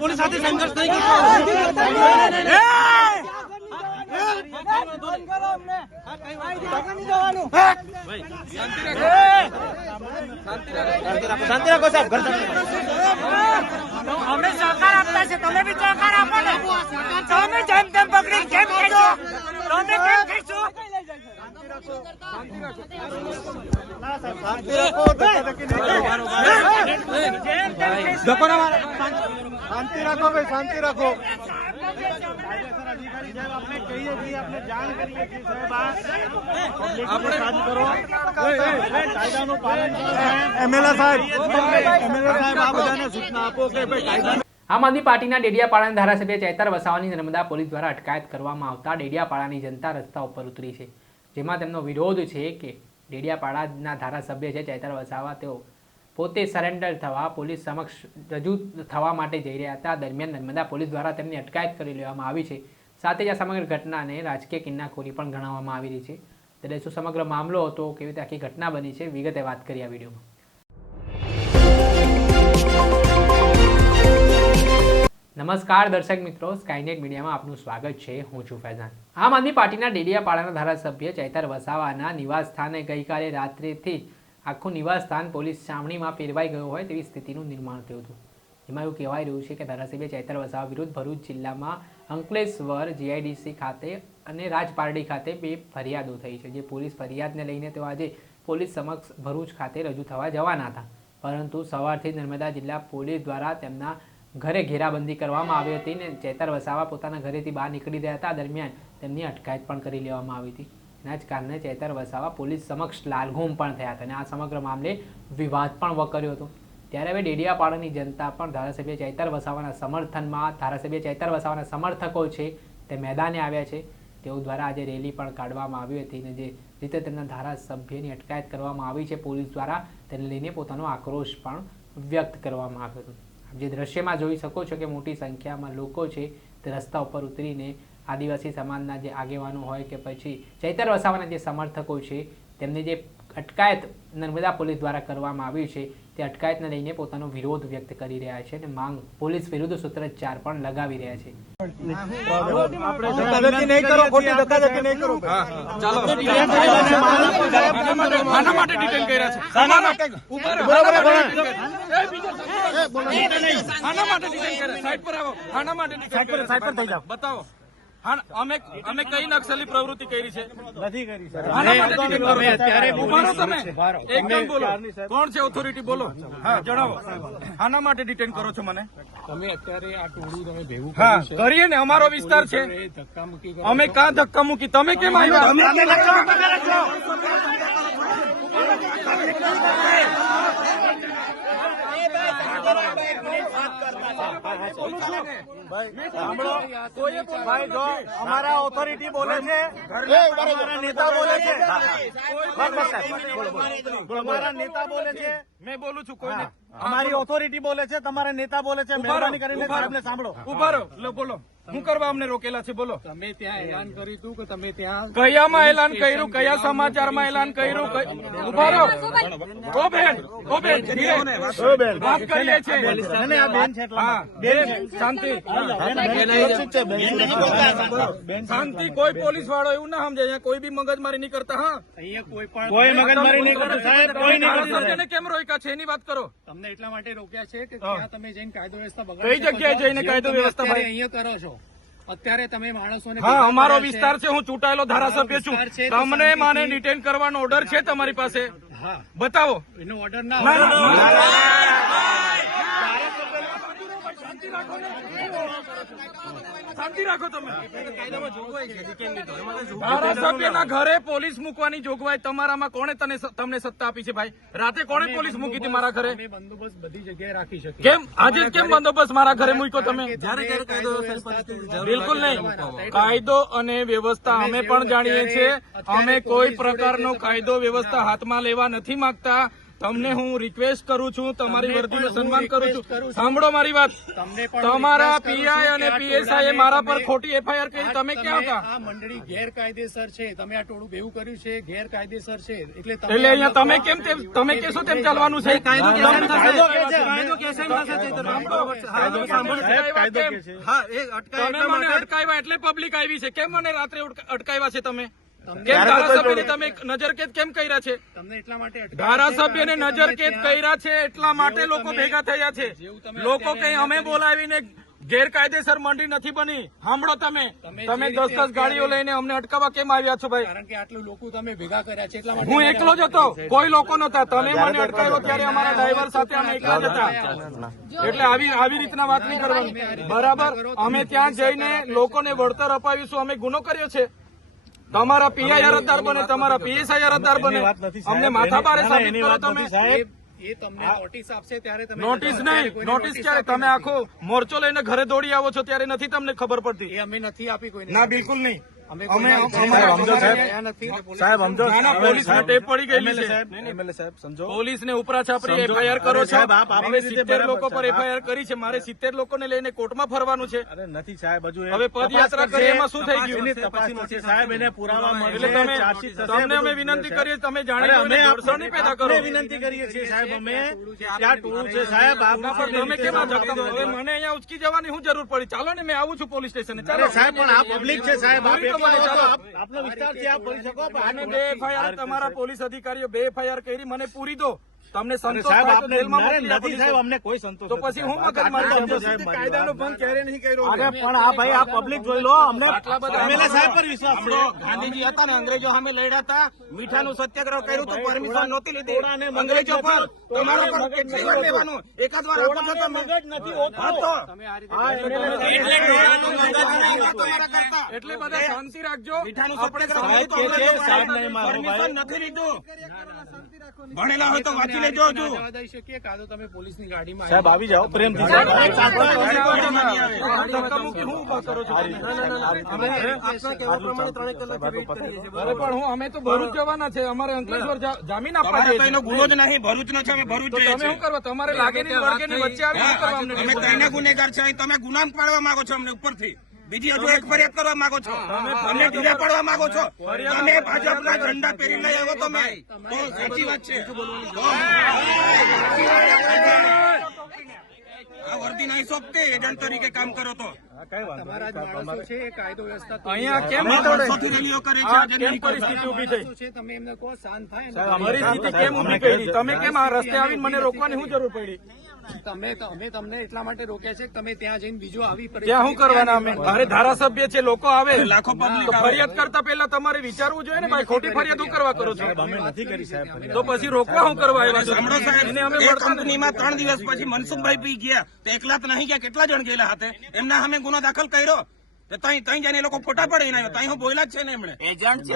Police સાથે સંઘર્ષ થઈ શાંતિ રાખો સાહેબ. અમે સહકાર આપતા છે, તમે બી સહકાર આપો ને. તમે જેમ તેમ પકડી કેમ ખેંચો, તમે કેમ ખેંચો? શાંતિ રાખો ભાઈ, શાંતિ રાખો. આમ આદમી પાર્ટીના ડેડિયાપાડાના ધારાસભ્ય ચૈતર વસાવાની નર્મદા પોલીસ દ્વારા અટકાયત કરવામાં આવતા ડેડિયાપાડાની જનતા રસ્તા ઉપર ઉતરી છે, જેમાં તેમનો વિરોધ છે કે ડેડિયાપાડાના ધારાસભ્ય છે ચૈતર વસાવા, તેઓ પોતે સરેન્ડર થવા પોલીસ સમક્ષ રજૂ થવા માટે જઈ રહ્યા હતા. દરમિયાન નર્મદા પોલીસ દ્વારા તેમની અટકાયત કરી લેવામાં આવી છે. સાથે જ આ સમગ્ર ઘટનાને રાજકીય કિન્નાખોરી પણ ગણાવવામાં આવી રહી છે. ત્યારે શું સમગ્ર મામલો હતો, કેવી રીતે આખી ઘટના બની છે, વિગતે વાત કરી આ વિડીયોમાં. નમસ્કાર દર્શક મિત્રો, સ્કાયનેટ મીડિયામાં આપનું સ્વાગત છે. હું છું ફૈઝાન. આમ આદમી પાર્ટીના ડેડિયાપાડાના ધારાસભ્ય ચૈતર વસાવાના નિવાસ સ્થાને ગઈકાલે રાત્રેથી આખું નિવાસ સ્થાન પોલીસ છાવણીમાં ફેરવાઈ ગયું હોય તેવી સ્થિતિનું નિર્માણ થયું હતું. જેમાં એવું કહેવાય રહ્યું છે કે ધારાસભ્ય ચૈતર વસાવા વિરુદ્ધ ભરૂચ જિલ્લામાં અંકલેશ્વર જીઆઈડીસી ખાતે અને રાજપારડી ખાતે 2 ફરિયાદો થઈ છે. જે પોલીસ ફરિયાદને લઈને તેઓ આજે પોલીસ સમક્ષ ભરૂચ ખાતે રજૂ થવા જવાના હતા, પરંતુ સવારથી નર્મદા જિલ્લા પોલીસ દ્વારા તેમના ઘરે ઘેરાબંધી કરવામાં આવી હતી અને ચૈતર વસાવા પોતાના ઘરેથી બહાર નીકળી રહ્યા હતા. દરમિયાન તેમની અટકાયત પણ કરી લેવામાં આવી હતી. એના જ કારણે ચૈતર વસાવા પોલીસ સમક્ષ લાલઘૂમ પણ થયા હતા અને આ સમગ્ર મામલે વિવાદ પણ વકર્યો હતો. ત્યારે હવે ડેડિયાપાડાની જનતા પણ ધારાસભ્ય ચૈતર વસાવાના સમર્થનમાં, ધારાસભ્ય ચૈતર વસાવાના સમર્થકો છે તે મેદાને આવ્યા છે. તેઓ દ્વારા આજે રેલી પણ કાઢવામાં આવી હતી અને જે રીતે તેમના ધારાસભ્યની અટકાયત કરવામાં આવી છે પોલીસ દ્વારા, તેને લઈને પોતાનો આક્રોશ પણ વ્યક્ત કરવામાં આવ્યો હતો. જે દ્રશ્યમાં જોઈ શકો છો કે મોટી સંખ્યામાં લોકો છે તે રસ્તા ઉપર ઉતરીને આદિવાસી સમાજના જે આગેવાનો હોય કે પછી ચૈતર વસાવાના જે સમર્થકો છે તેમની જે અટકાયત નર્મદા પોલીસ દ્વારા કરવામાં આવી છે તે અટકાયતને લઈને પોતાનો વિરોધ વ્યક્ત કરી રહ્યા છે અને માંગ પોલીસ વિરુદ્ધ સૂત્રોચ્ચાર પણ લગાવી રહ્યા છે. બતાવો અમે કઈ નક્સલી પ્રવૃત્તિ કરી છે? નથી કરી સર. એકદમ બોલો, કોણ છે ઓથોરિટી? બોલો, હા જણાવો. આના માટે ડિટેન કરો છો મને? તમે અત્યારે આ ટોળું તમે ભેગું કરીએ ને, અમારો વિસ્તાર છે, અમે કાં ધક્કા મૂકી? તમે કેમ આવ્યા? અમારા ઓથોરિટી બોલે છે, અમારા નેતા બોલે છે, અમારા નેતા બોલે છે, મેં બોલું છું. કોઈને અમારી ઓથોરિટી બોલે છે, તમારા નેતા બોલે છે, મહેરબાની કરીને સાહેબને સાંભળો. ઉભા રહો, બોલો. શું કરવા અમને રોકેલા છે? બોલો. તમે ત્યાં એલાન કર્યું હતું કે તમે ત્યાં કયામાં એલાન કર્યું? કયા સમાચારમાં એલાન કર્યું? ઉભા રહો. ઓ બેન, વાત કરીએ છીએ. હા બેન, શાંતિ શાંતિ. કોઈ પોલીસ વાળો એવું ના સમજે, અહીંયા કોઈ બી મગજમારી નહીં કરતા. હા, અહીંયા કોઈ મગજમારી નહીં કરતું સાહેબ, કોઈ નહીં. કેમ રોક્યા છે એની વાત કરો. તમને એટલા માટે રોક્યા છે કે ત્યાં તમે જઈને કાયદો વ્યવસ્થા બગાડો. કઈ જગ્યાએ જઈને કાયદો વ્યવસ્થા અહીંયા કરો છો? અત્યારે તમે માણસોને, હા અમારો વિસ્તાર છે, હું ચૂંટાયેલો ધારાસભ્ય છું. તમને માને ડિટેન કરવાનો ઓર્ડર છે તમારી પાસે? હા બતાવો. એનો ઓર્ડર ના શાંતિ રાખો. તમે ધારાસભ્યના ઘરે પોલીસ મૂકવાની જોગવાઈ તમારામાં કોણે તમને સત્તા આપી છે ભાઈ? રાતે કોણે પોલીસ મૂકી હતી મારા ઘરે? બંદોબસ્ત બધી જગ્યાએ રાખી શકે. કેમ આજે કેમ બંદોબસ્ત મારા ઘરે મૂક્યો તમે? બિલકુલ નહીં. કાયદો અને વ્યવસ્થા અમે પણ જાણીએ છીએ. અમે કોઈ પ્રકારનો કાયદો વ્યવસ્થા હાથમાં લેવા નથી માંગતા. તમને હું રિક્વેસ્ટ કરું છું, તમારી વર્દીનું સન્માન કરું છું. સાંભળો મારી વાત. તમને પણ તમારા request કરું છું પીઆઈ અને કે આ પીએસઆઈ ટોળાને મારા પર તમે- ખોટી એફઆઈઆર કરી. તમે ક્યાં હતા? આ મંડળી ગેરકાયદેસર છે. તમે આ ટોળું ભેગું કર્યું છે, ગેરકાયદેસર છે. એટલે એટલે અહીંયા તમે કેમ તમે કેશો તેમ ચાલવાનું છે? કાયદો કે છે, તમે- કાયદો કે છે, કાયદો કે છે, એમ થશે, ચૈતર ભાઈ. કાયદો સાંભળો. કાયદો કે છે. હા, એ અટકાય તમે એટલા મને માટે. અટકાવ્યા એટલે પબ્લિક આવી છે. કેમ મને રાત્રે અટકાવ્યા છે તમે? કેમ ધારાસભ્યને તમે નજરકેદ કેમ કર્યા છે? તમને એટલા માટે અટકાવ્યા છે ધારાસભ્યને કારણ કે તમે નજરકેદ ત્યાં- કર્યા છે એટલા માટે લોકો ભેગા થયા છે. લોકો કઈ અમે બોલાવીને ગેરકાયદેસર મંડી નથી બની. સાંભળો તમે તમે તમે જે રીતે 10 ગાડીઓ લઈને અમને અટકાવવા કેમ આવ્યા છો ભાઈ? કારણ કે આટલું લોકો તમે ભેગા કર્યા છે એટલા માટે હું એકલો જ હતો, કોઈ લોકો નતા. તમે મને અટકાવ્યો ત્યારે અમારા ડ્રાઈવર સાથે અમે એકલા જ હતા. એટલે આવી રીતના વાત નહીં કરવાની. બરાબર, અમે ત્યાં જઈને લોકોને વળતર અપાવીશું. અમે ગુનો કર્યો છે. તમારા પીઆઈ અરજદાર બને, તમારા પીએસઆઈ અરજદાર બને. અમને માથાભારે સાબિત કરો તમે. એ તમને નોટિસ આપશે ત્યારે તમે નોટિસ નહીં, નોટિસ ક્યારે? તમે આખો મોરચો લઈને ઘરે દોડી આવો છો ત્યારે નથી તમને ખબર પડતી? એ અમે નથી આપી કોઈને. ના, બિલકુલ નહીં. અમે સાહેબ, નથી. સાહેબ સમજો. ના, ના, પોલીસને ટેપ પડી ગયેલી છે. એમએલએ સાહેબ સમજો. પોલીસને ઉપરા છાપરી એફઆઈઆર કરો છો. સાહેબ, આપ આપણી હવે રીતે 70 બરાબર લોકો છે. પર એફઆઈઆર કરી છે. મારે 70 લોકોને લઈને કોર્ટમાં ફરવાનું છે. અરે નથી સાહેબ, હજુ હવે પદયાત્રા કરી એમાં શું થઈ ગયું? એની તપાસ નથી સાહેબ, એને પુરાવા મળશે. એટલે તમે ચાર્જશીટ થશે, તમને અમે બધું વિનંતી થશે. કરીએ, તમે અરે જાણી અમે જોઈને દોડશો નહીં પેદા કરો. આપને વિનંતી કરીએ છીએ સાહેબ, અમે ત્યાં ટોળું છે સાહેબ. ના, પણ તમે કેમ આ ધક્કા મારો? હવે મને અહીંયા ઉચકી જવાની શું જરૂર પડી? ચાલો ને, મેં આવું છું પોલીસ સ્ટેશને. ચાલો સાહેબ, પણ આ પબ્લિક છે સાહેબ, આપ પૂરી તો એકલા મને હો તો ચાલો. આપનો વિસ્તાર છે, આપ કરી શકો. અને 2 એફઆઈઆર તમારા પોલીસ અધિકારીઓ 2 એફઆઈઆર કરી, મને પૂરી દો. તમને અરે સંતોષ સાહેબ, થાય તો આપને જેલમાં અરે મોકલી આપો. નથી સાહેબ, અમને કોઈ સંતોષ તો નથી પછી હું સાહેબ. મગજ મારી સમજો સમજો સાહેબ, મારી કાયદાનો વાત. ભંગ ક્યારે નહીં કર્યો. અરે પણ આ ભાઈ, આ પબ્લિક જોઈ લો, અમને આટલા બધા એમએલએ સાહેબ પર વિશ્વાસ છે. ગાંધીજી હતા ને, અંગ્રેજો સામે લડ્યા હતા, મીઠાનું સત્યાગ્રહ કર્યું તો પરમિશન નહોતી લીધી થોડાને મગજ અંગ્રેજો પર. નથી. તમારા પર કેટલી વાર લેવાનું? એકાદ વાર આપો છો તમે. મગજ નથી હોતું. હા તો તમારા કરતા. એટલે બધા શાંતિ રાખજો. મીઠાનું આપણે સત્યાગ્રહ સાહેબ કર્યું તો કે છે, અંગ્રેજો સાહેબ નહીં મારો પરમિશન ભાઈ. નથી લીધું. ભણેલા હોય તો વાંચી લેજો હજુ. જવા દઈ શકીએ કાં તો તમે પોલીસની ગાડીમાં સાહેબ આવી જાઓ પ્રેમથી સાહેબ. ધક્કામુક્કી હું ઊભા કરો છો? અરે પણ અમે તો ભરૂચ જવાના છે. અમારે અંકલેશ્વર જામીન આપવા તમારે જઈએ તો એનો છીએ. ગુનો જ નહીં, ભરૂચ નો છે, અમે ભરૂચ તો જઈએ તમે શું છીએ. કરવા? તમારે લાગે નહીં વળગે નહીં, વચ્ચે આવી શું કરવા અમને? તમે કઈને ગુનેગાર છે, અહીં તમે ગુનામ પાડવા માંગો છો અમને ઉપરથી. બીજી હજુ એક ફરિયાદ કરવા માંગો છો, અમને ઢીલા પાડવા માંગો છો. તમે ભાજપના ઝંડા પહેરી લઈ આવો તમે, તો સાચી વાત છે. આ વર્દી નહીં સોંપતી, એજન્ટ તરીકે કામ કરો તો. તમારા જ માણસો છે એ કાયદો વ્યવસ્થા તોડી અહીંયા કેમ અમે તોડે? વર્ષોથી રેલીઓ કરે છે, આ આજે કેમ નહીં કરતા. પરિસ્થિતિ ઊભી થઈ? છે તમે એમને કહો શાંત થાય ને. પરિસ્થિતિ કેમ ઊભી કરી? તમે કેમ આ રસ્તે આવીને મને રોકવાની શું જરૂર પડી? અમે તમને એટલા માટે રોક્યા છે કે તમે ત્યાં જઈને બીજો આવી ત્યાં શું કરવાના અમે? અરે ધારાસભ્ય છે, લોકો આવે, લાખો public તો ફરિયાદ કરતા પહેલા તમારે વિચારવું જોઈએ ને ભાઈ. ખોટી ફરિયાદ શું કરવા કરો છો? અમે નથી કરી સાહેબ. તો પછી રોકવા શું કરવા આવ્યા છો? સાંભળો સાહેબ, એને અમે એ વળતા નથી. કંપનીમાં 3 દિવસ પછી મનસુખભાઈ પી ગયા તો એકલા તો નહીં ગયા, કેટલા જણ ગયેલા હતા? એમના સામે ગુનો દાખલ કર્યો. તઈ જઈને એ લોકો ફોટા પડે ના તઈ હું બોલ્યા જ છે ને એમણે. એજન્ટ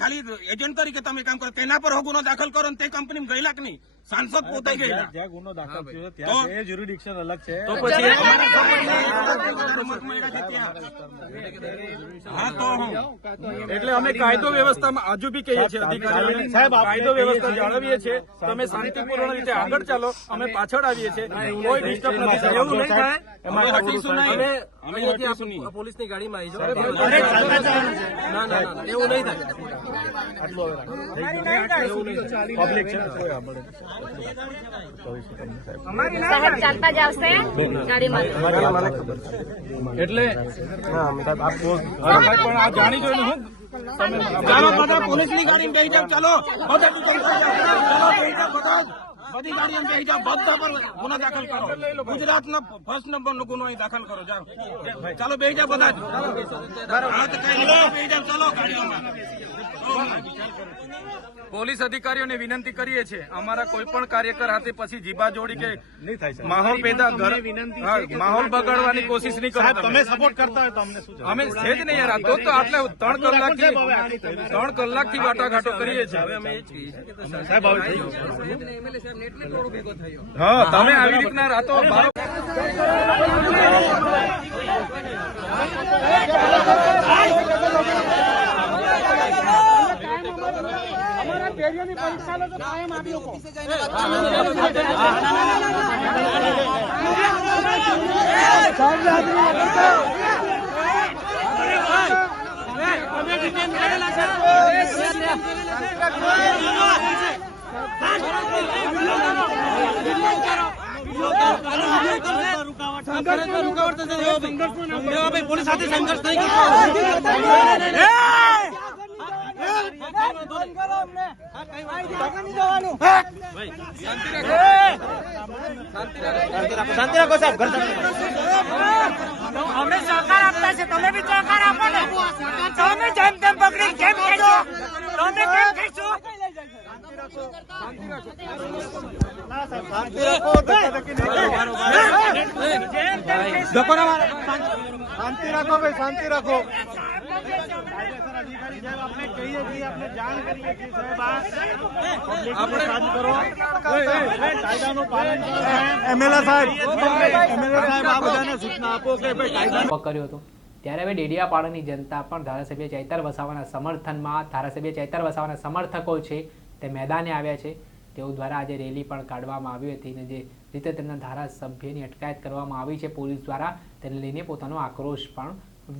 ખાલી એજન્ટ તરીકે તમે કામ કરો, તેના પર ગુનો દાખલ કરો ને તે કંપની ગયેલા કે નહીં? સાંસદ પોતે ગયેલા. જ્યાં ગુનો દાખલ થયો ત્યાં એ જ્યુરિડિક્શન અલગ છે. તો પછી હા તો હું એટલે અમે કાયદો વ્યવસ્થામાં હજુ બી કહીએ છીએ અધિકારીઓને, સાહેબ કાયદો વ્યવસ્થા જાળવીએ છીએ. તમે શાંતિપૂર્ણ રીતે આગળ ચાલો, અમે પાછળ આવીએ છીએ. કોઈ ડિસ્ટર્બ નથી થાય. એવું નહીં થાય. અમે હટીશું નહીં. અમે અમે હટીશું નહીં. પોલીસની ગાડીમાં આવી જાઓ. ના, એવું નહીં થાય. પબ્લિક છે ને, કોઈ આપણે સાહેબ ચાલતા જ આવશે ગાડીમાં. એટલે પણ આ જાણી જોઈને હું ચાલો બધા પોલીસની ગાડીમાં બેસી જાઓ. ચાલો બધા દુકાન પર જાઓ. ચાલો બેસી જાઓ બધા જ. બધી ગાડીમાં બેસી જાઓ. બધા પર ગુનો દાખલ કરો. ગુજરાતનો ફર્સ્ટ નંબરનો ગુનો અહીં દાખલ કરો. જાઓ ચાલો બેસી જાઓ બધા જ. હા તો કઈ નહીં, બેસી જાઓ. ચાલો ગાડીઓમાં. પોલીસ અધિકારીઓને વિનંતી કરીએ છીએ, અમારા કોઈ પણ કાર્યકર હાથે પછી જીભા જોડી કે નહીં થાય સાહેબ. માહોલ પેદા માહોલ બગાડવાની કોશિશ નહીં કરો. સાહેબ તમે સપોર્ટ કરતા હોય તો અમને શું જરૂર? અમે છે જ નહીં યાર. આ તો આટલે 3 કલાકથી 3 કલાકથી વાટાઘાટો કરીએ છીએ. સાહેબ હવે થઈ ગયું. હા, તમે આવી રીતના રાતો બારો થિયરીઓની પરીક્ષા લો તો કાયમ આપી શકો. પોલીસ સાથે સંઘર્ષ નહીં શાંતિ રાખો સાહેબ. અમે સહકાર આપતા છે, તમે બી સહકાર આપો ને. તમે જેમ તેમ પકડી કેમ ખેંચો? તમે કેમ ખેંચો? શાંતિ રાખો ભાઈ, શાંતિ રાખો. અધિકારી સાહેબ આપણે કહીએ છીએ, આપણે જાણ કરીએ છીએ સાહેબ, આપણે કરો, કાયદાનું પાલન કરો. એમએલએ સાહેબ આ બધાને સૂચના આપો કે ભાઈ કાયદા કર્યો હતો. ત્યારે હવે ડેડિયાપાડાની જનતા પણ ધારાસભ્ય ચૈતર વસાવાના સમર્થનમાં, ધારાસભ્ય ચૈતર વસાવાના સમર્થકો છે તે મેદાને આવ્યા છે. તેઓ દ્વારા આજે રેલી પણ કાઢવામાં આવી હતી અને જે રીતે તેમના ધારાસભ્યની અટકાયત કરવામાં આવી છે પોલીસ દ્વારા, તેને લઈને પોતાનો આક્રોશ પણ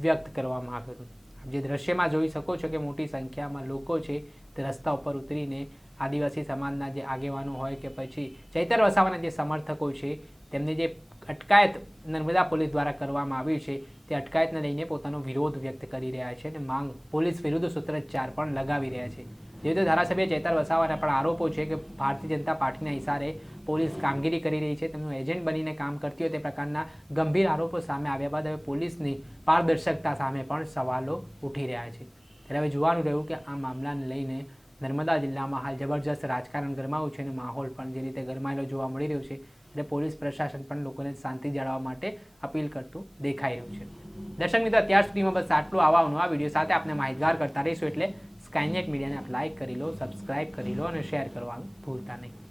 વ્યક્ત કરવામાં આવ્યો હતો. આપ જે દ્રશ્યમાં જોઈ શકો છો કે મોટી સંખ્યામાં લોકો છે તે રસ્તા ઉપર ઉતરીને આદિવાસી સમાજના જે આગેવાનો હોય કે પછી ચૈતર વસાવાના જે સમર્થકો છે તેમની જે અટકાયત નર્મદા પોલીસ દ્વારા કરવામાં આવી છે તે અટકાયતને લઈને પોતાનો વિરોધ વ્યક્ત કરી રહ્યા છે અને માંગ પોલીસ વિરુદ્ધ સૂત્રોચ્ચાર પણ લગાવી રહ્યા છે. જે રીતે ધારાસભ્ય ચૈતર વસાવાના પણ આરોપો છે કે ભારતીય જનતા પાર્ટીના ઇશારે પોલીસ કામગીરી કરી રહી છે, તેમનું એજન્ટ બનીને કામ કરતી હોય તે પ્રકારના ગંભીર આરોપો સામે આવ્યા બાદ હવે પોલીસની પારદર્શકતા સામે પણ સવાલો ઉઠી રહ્યા છે. ત્યારે હવે જોવાનું રહ્યું કે આ મામલાને લઈને નર્મદા જિલ્લામાં હાલ જબરજસ્ત રાજકારણ ગરમાયું છે અને માહોલ પણ જે રીતે ગરમાયેલો જોવા મળી રહ્યો છે એટલે પોલીસ પ્રશાસન પણ લોકોને શાંતિ જાળવવા માટે અપીલ કરતું દેખાઈ રહ્યું છે. દર્શક મિત્રો, અત્યાર સુધીમાં બસ આટલું. આવવાનું આ વિડીયો સાથે આપણે માહિતગાર કરતા રહીશું, એટલે સ્કાયનેટ મીડિયાને આપ લાઇક કરી લો, સબસ્ક્રાઇબ કરી લો અને શેર કરવાનું ભૂલતા નહીં.